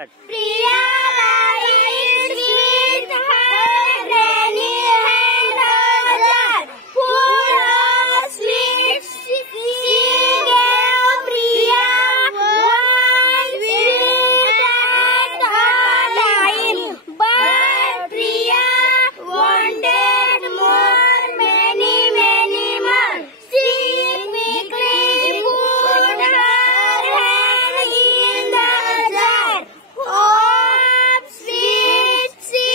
Priya lies with her granny and her jar, full of sweets. She gave Priya one sweet at a time, but Priya wanted more, many more. She quickly put her hand in the jar. Of sweets she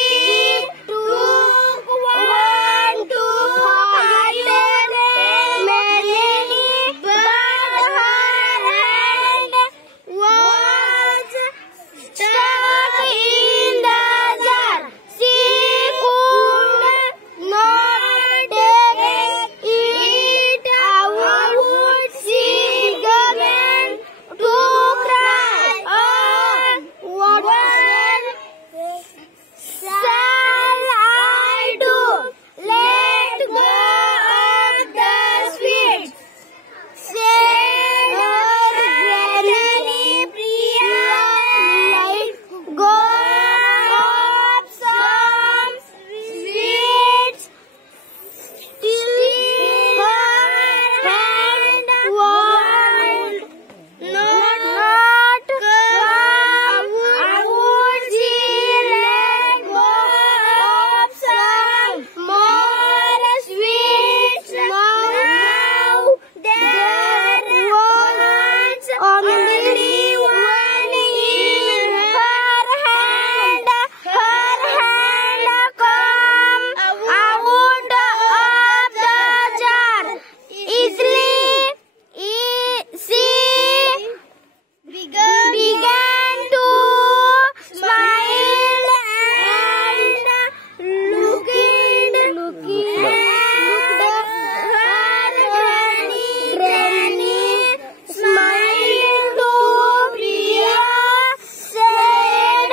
took one to pocket many, but her hand was stuck in the jar. She could not take it out. She began to cry. Oh, what shall I do? Let go of the sweets, said her granny. Priya let go of some sweets. Still her hand would not come out. She let go of some more sweets. Now there was only one in her hand. Her hand come out of the jar easily. She began to smile and looked her granny smiled to Priya, said,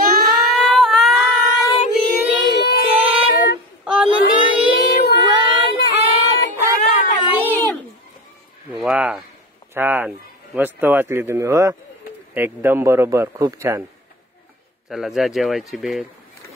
now I will take only one at a time. वाह, छान, मस्त वाचली तुम्ही. हो, एकदम बरोबर, खूप छान. चला जा, जेवायची बेल.